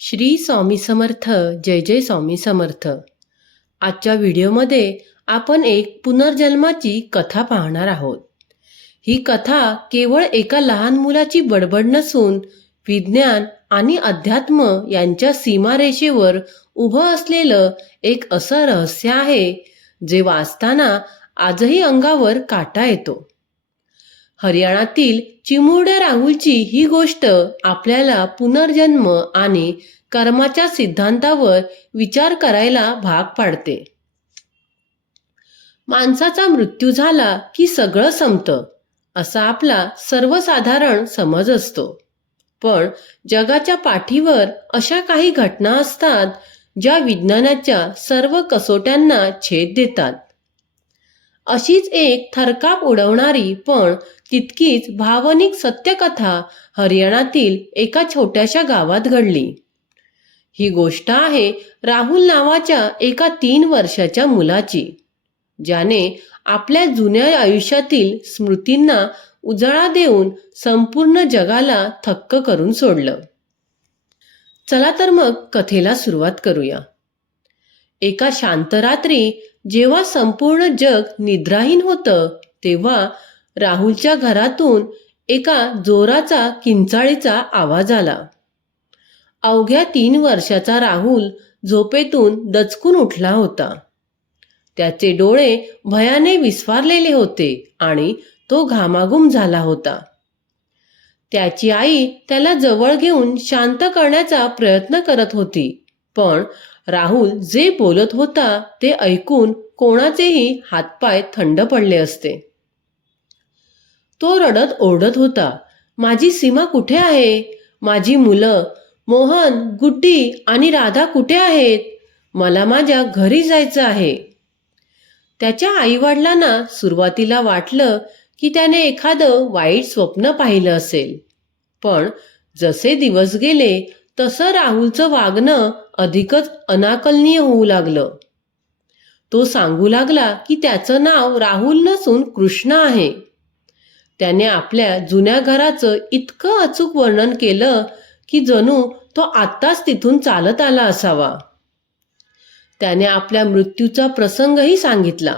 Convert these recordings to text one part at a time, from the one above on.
श्री स्वामी समर्थ. जय जय स्वामी समर्थ. आजच्या व्हिडिओमध्ये आपण एक पुनर्जन्माची कथा पाहणार आहोत. ही कथा केवळ एका लहान मुलाची बडबड नसून विज्ञान आणि अध्यात्म यांच्या सीमारेषेवर उभं असलेलं एक असं रहस्य आहे जे वाचताना आजही अंगावर काटा येतो. हरियाणातील चिमुरड्या राहुलची ही गोष्ट आपल्याला पुनर्जन्म आणि कर्माच्या सिद्धांतावर विचार करायला भाग पाडते. माणसाचा मृत्यू झाला की सगळं संपतं असा आपला सर्वसाधारण समज असतो. पण जगाच्या पाठीवर अशा काही घटना असतात ज्या विज्ञानाच्या सर्व कसोट्यांना छेद देतात. अशीच एक थरकाप उडवणारी पण तितकीच भावनिक सत्यकथा हरियाणातील एका छोट्याशा गावात घडली. ही गोष्ट आहे राहुल नावाच्या एका 3 वर्षाच्या मुलाची, ज्याने आपल्या जुन्या आयुष्यातील स्मृतींना उजाळा देऊन संपूर्ण जगाला थक्क करून सोडलं. चला तर मग कथेला सुरुवात करूया. एका शांत रात्री जेव्हा संपूर्ण जग निद्राहीन होतं तेव्हा राहुलच्या घरातून एका जोराचा किंचाळीचा आवाज आला. अवघ्या 3 वर्षाचा राहुल झोपेतून दचकून उठला होता. त्याचे डोळे भयाने विस्फारलेले होते आणि तो घामाघूम झाला होता. त्याची आई त्याला जवळ घेऊन शांत करण्याचा प्रयत्न करत होती, पण राहुल जे बोलत होता ते ऐकून कोणाचेही हातपाय थंड पडले असते. तो रडत ओरडत होता, माझी सीमा कुठे आहे? माझी मुलं मोहन, गुड्डी आणि राधा कुठे आहेत? मला माझ्या घरी जायचं आहे. त्याच्या आईवडिलांना सुरुवातीला वाटलं की त्याने एखादं वाईट स्वप्न पाहिलं असेल, पण जसे दिवस गेले तसं राहुलचं वागणं अधिकच अनाकलनीय होऊ लागलं. तो सांगू लागला की त्याचं नाव राहुल नसून कृष्ण आहे. त्याने आपल्या जुन्या घराचं इतकं अचूक वर्णन केलं की जणू तो आत्ताच तिथून चालत आला असावा. त्याने आपल्या मृत्यूचा प्रसंगही सांगितला.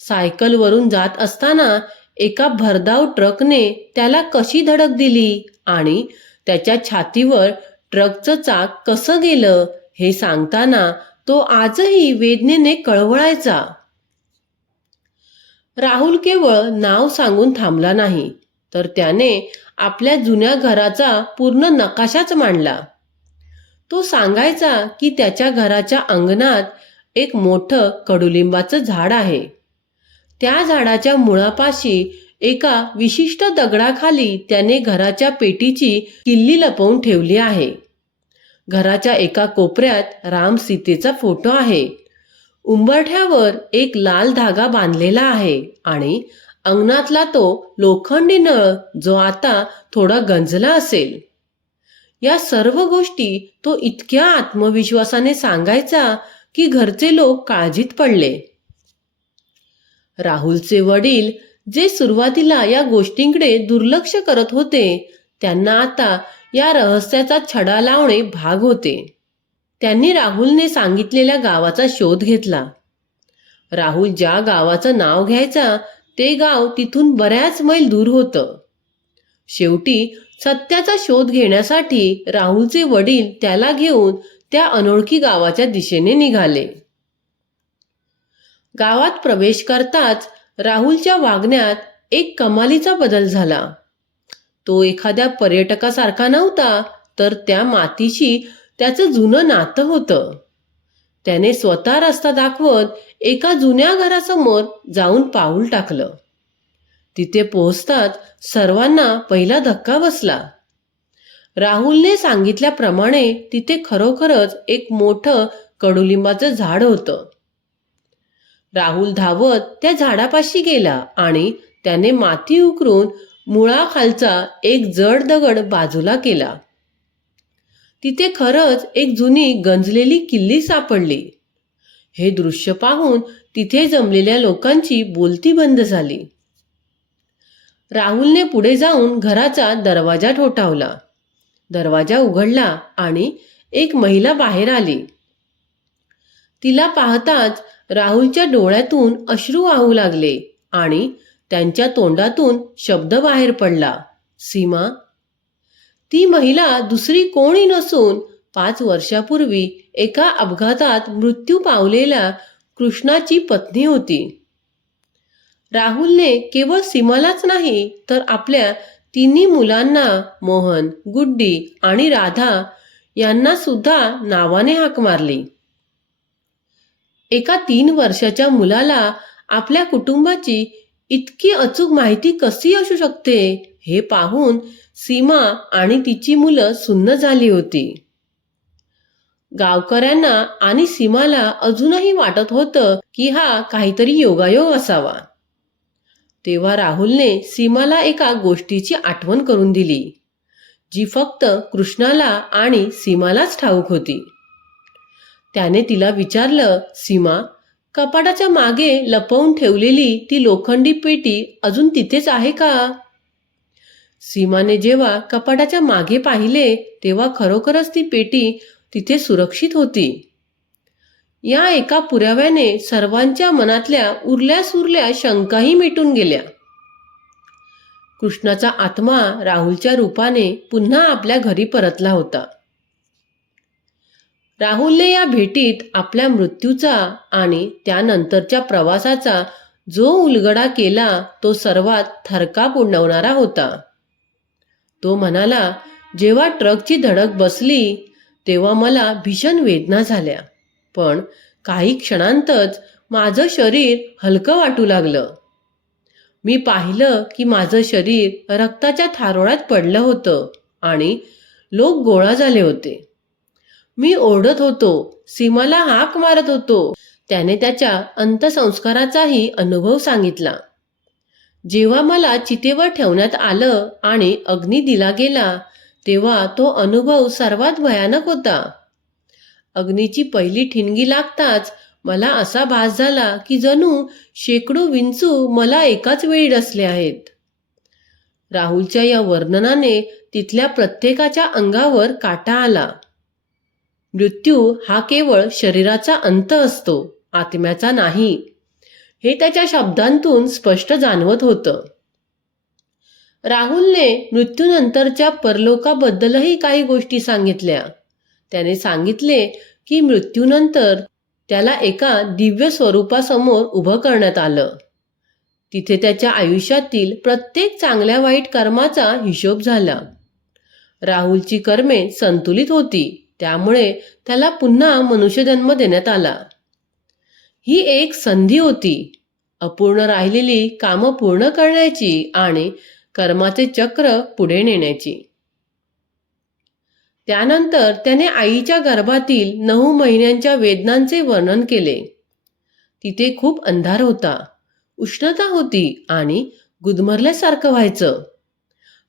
सायकलवरून जात असताना एका भरधाव ट्रकने त्याला कशी धडक दिली आणि त्याच्या छातीवर ट्रकचं चाक कसं गेलं हे सांगताना तो आजही वेदनेने कळवळायचा. राहुल केवळ नाव सांगून थांबला नाही, तर त्याने आपल्या जुन्या घराचा पूर्ण नकाशाच मांडला. तो सांगायचा की त्याच्या घराच्या अंगणात एक मोठं कडुलिंबाचं झाड आहे. त्या झाडाच्या मुळापाशी एका विशिष्ट दगडाखाली त्याने घराच्या पेटीची किल्ली लपवून ठेवली आहे. घराच्या एका कोपऱ्यात राम सीतेचा फोटो आहे. उंबरठ्यावर एक लाल धागा बांधलेला आहे आणि अंगणातला तो लोखंडी नळ जो आता थोडा गंजला असेल. या सर्व गोष्टी तो इतक्या आत्मविश्वासाने सांगायचा की घरचे लोक काळजीत पडले. राहुलचे वडील जे सुरुवातीला या गोष्टींकडे दुर्लक्ष करत होते, त्यांना आता या रहस्याचा छडा लावणे भाग होते. त्यांनी राहुलने सांगितलेल्या गावाचा शोध घेतला. राहुल ज्या गावाचं नाव घ्यायचा ते गाव तिथून बऱ्याच मैल दूर होतं. शेवटी सत्याचा शोध घेण्यासाठी राहुलचे वडील त्याला घेऊन त्या अनोळखी गावाच्या दिशेने निघाले. गावात प्रवेश करताच राहुलच्या वागण्यात एक कमालीचा बदल झाला. तो एखाद्या पर्यटकासारखा नव्हता, तर त्या मातीशी त्याचं जुनं नातं होतं. त्याने स्वतः रस्ता दाखवत एका जुन्या घरासमोर जाऊन पाऊल टाकलं. तिथे पोहोचताच सर्वांना पहिला धक्का बसला. राहुलने सांगितल्याप्रमाणे तिथे खरोखरच एक मोठं कडुलिंबाचं झाड होतं. राहुल धावत त्या झाडापाशी गेला आणि त्याने माती उकरून मुळाखालचा एक जड दगड बाजूला केला. तिथे खरंच एक जुनी गंजलेली किल्ली सापडली. हे दृश्य पाहून तिथे जमलेल्या लोकांची बोलती बंद झाली. राहुलने पुढे जाऊन घराचा दरवाजा ठोठावला. दरवाजा उघडला आणि एक महिला बाहेर आली. तिला पाहताच राहुलच्या डोळ्यातून अश्रू वाहू लागले आणि त्यांच्या तोंडातून शब्द बाहेर पडला, सीमा. ती महिला दुसरी कोणी नसून 5 वर्षापूर्वी एका अपघातात मृत्यू पावलेल्या कृष्णाची पत्नी होती. राहुलने केवळ सीमालाच नाही तर आपल्या तिन्ही मुलांना मोहन, गुड्डी आणि राधा यांना सुद्धा नावाने हाक मारली. एका 3 वर्षाच्या मुलाला आपल्या कुटुंबाची इतकी अचूक माहिती कशी असू शकते हे पाहून सीमा आणि तिची मुलं सुन्न झाली होती. गावकऱ्यांना आणि सीमाला अजूनही वाटत होतं की हा काहीतरी योगायोग असावा. तेव्हा राहुलने सीमाला एका गोष्टीची आठवण करून दिली, जी फक्त कृष्णाला आणि सीमालाच ठाऊक होती. त्याने तिला विचारलं, सीमा, कपाटाच्या मागे लपवून ठेवलेली ती लोखंडी पेटी अजून तिथेच आहे का? सीमाने जेव्हा कपाटाच्या मागे पाहिले तेव्हा खरोखरच ती पेटी तिथे सुरक्षित होती. या एका पुराव्याने सर्वांच्या मनातल्या उरल्या सुरल्या शंकाही मिटून गेल्या. कृष्णाचा आत्मा राहुलच्या रूपाने पुन्हा आपल्या घरी परतला होता. राहुलने या भेटीत आपल्या मृत्यूचा आणि त्यानंतरच्या प्रवासाचा जो उलगडा केला तो सर्वात थरकाप उडवणारा होता. तो म्हणाला, जेव्हा ट्रकची धडक बसली तेव्हा मला भीषण वेदना झाल्या, पण काही क्षणांतच माझं शरीर हलकं वाटू लागलं. मी पाहिलं की माझं शरीर रक्ताच्या थारोळ्यात पडलं होतं आणि लोक गोळा झाले होते. मी ओरडत होतो, सीमाला हाक मारत होतो. त्याने त्याच्या अंत्यसंस्काराचाही अनुभव सांगितला. जेव्हा मला चितेवर ठेवण्यात आलं आणि अग्नी दिला गेला तेव्हा तो अनुभव सर्वात भयानक होता. अग्नीची पहिली ठिणगी लागताच मला असा भास झाला की जणू शेकडो विंचू मला एकाच वेळी डसले आहेत. राहुलच्या या वर्णनाने तिथल्या प्रत्येकाच्या अंगावर काटा आला. मृत्यू हा केवळ शरीराचा अंत असतो, आत्म्याचा नाही, हे त्याच्या शब्दांतून स्पष्ट जाणवत होतं. राहुलने मृत्यूनंतरच्या परलोकाबद्दलही काही गोष्टी सांगितल्या. त्याने सांगितले की मृत्यूनंतर त्याला एका दिव्य स्वरूपासमोर उभं करण्यात आलं. तिथे त्याच्या आयुष्यातील प्रत्येक चांगल्या वाईट कर्माचा हिशोब झाला. राहुलची कर्मे संतुलित होती, त्यामुळे त्याला पुन्हा मनुष्यजन्म देण्यात आला. ही एक संधी होती, अपूर्ण राहिलेली कामं पूर्ण करण्याची आणि कर्माचे चक्र पुढे नेण्याची. त्यानंतर त्याने आईच्या गर्भातील 9 महिन्यांच्या वेदनांचे वर्णन केले. तिथे खूप अंधार होता, उष्णता होती आणि गुदमरल्यासारखं व्हायचं.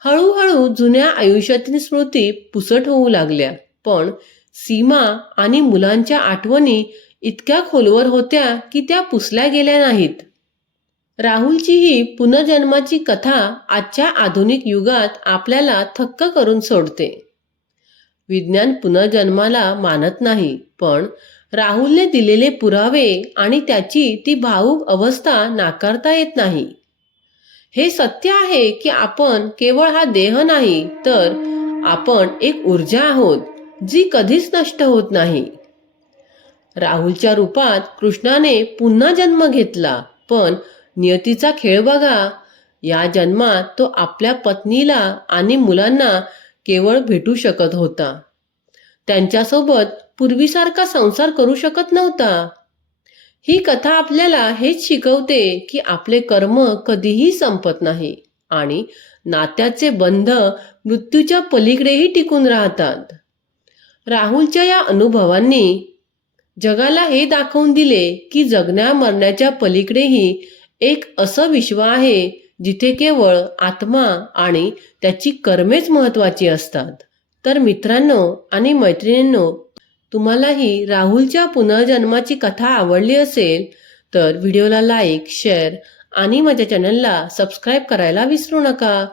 हळूहळू जुन्या आयुष्यातील स्मृती पुसट होऊ लागल्या, पण सीमा आणि मुलांच्या आठवणी इतक्या खोलवर होत्या की त्या पुसल्या गेल्या नाहीत. राहुलची ही पुनर्जन्माची कथा आजच्या आधुनिक युगात आपल्याला थक्क करून सोडते. विज्ञान पुनर्जन्माला मानत नाही, पण राहुलने दिलेले पुरावे आणि त्याची ती भावूक अवस्था नाकारता येत नाही. हे सत्य आहे की आपण केवळ हा देह नाही, तर आपण एक ऊर्जा आहोत जी कधीच नष्ट होत नाही. राहुलच्या रूपात कृष्णाने पुन्हा जन्म घेतला, पण नियतीचा खेळ बघा. या जन्मात तो आपल्या पत्नीला आणि मुलांना केवळ भेटू शकत होता. त्यांच्यासोबत पूर्वीसारखा संसार करू शकत नव्हता. ही कथा आपल्याला हेच शिकवते की आपले कर्म कधीही संपत नाही आणि नात्याचे बंध मृत्यूच्या पलीकडेही टिकून राहतात. राहुलच्या या अनुभवांनी जगाला हे दाखवून दिले की जगण्या मरण्याच्या पलीकडेही एक असं विश्व आहे जिथे केवळ आत्मा आणि त्याची कर्मेच महत्त्वाची असतात. तर मित्रांनो आणि मैत्रिणींनो, तुम्हालाही राहुलच्या पुनर्जन्माची कथा आवडली असेल तर व्हिडिओला लाईक, शेअर आणि माझ्या चॅनलला सबस्क्राईब करायला विसरू नका.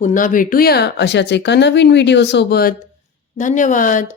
पुन्हा भेटूया अशाच एका नवीन व्हिडिओसोबत. धन्यवाद.